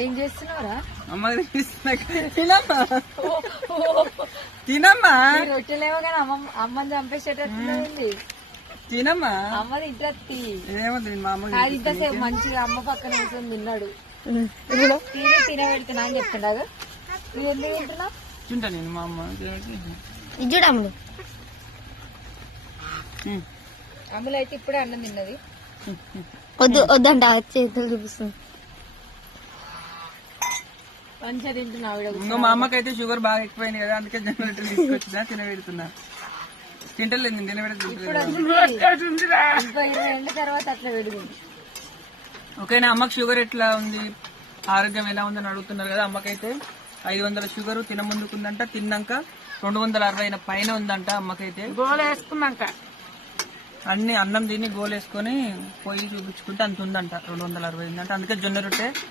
ఏం చేస్తున్నావురా? అమ్మకి తినమ్మా తినమ్మా. రొట్టెలేమో కానీ అమ్మని చంపేసేటట్టు తినమ్మా. అమ్మ తింటది. ఏమో మా అమ్మ అది ఇంతసేపు మంచిగా అమ్మ పక్కన కూర్చొని తిన్నాడు. తినబెడుతున్నా అని చెప్తున్నాడు. నువ్వు ఎందుకు తింటున్నావు? తింటా నేను మా అమ్మ చూడమ్ములు అమ్ములు అయితే ఇప్పుడే అన్నం తిన్నది. వద్దంట చేతులు చూపిస్తుంది. మంచిగా తింటున్నావు. ఇంకా మా అమ్మకైతే షుగర్ బాగా ఎక్కువైంది కదా, అందుకే జనరేటర్ తీసుకొచ్చినా తినబెడుతున్నా. తింటలేదు నేను తినబెడుతుంది. తర్వాత అట్లా పెడుతుంది. ఓకేనా? అమ్మకి షుగర్ ఎట్లా ఉంది, ఆరోగ్యం ఎలా ఉందని అడుగుతున్నారు కదా. అమ్మకైతే 500 షుగర్ తినముందుకుందంట, తిన్నాక 260 పైన ఉందంట అమ్మకైతే. గోలు వేసుకున్నాక అన్ని అన్నం తిని గోలేసుకొని పోయి చూపించుకుంటే అంత ఉందంట, 260 ఉందంట. అందుకే జొన్న రొట్టె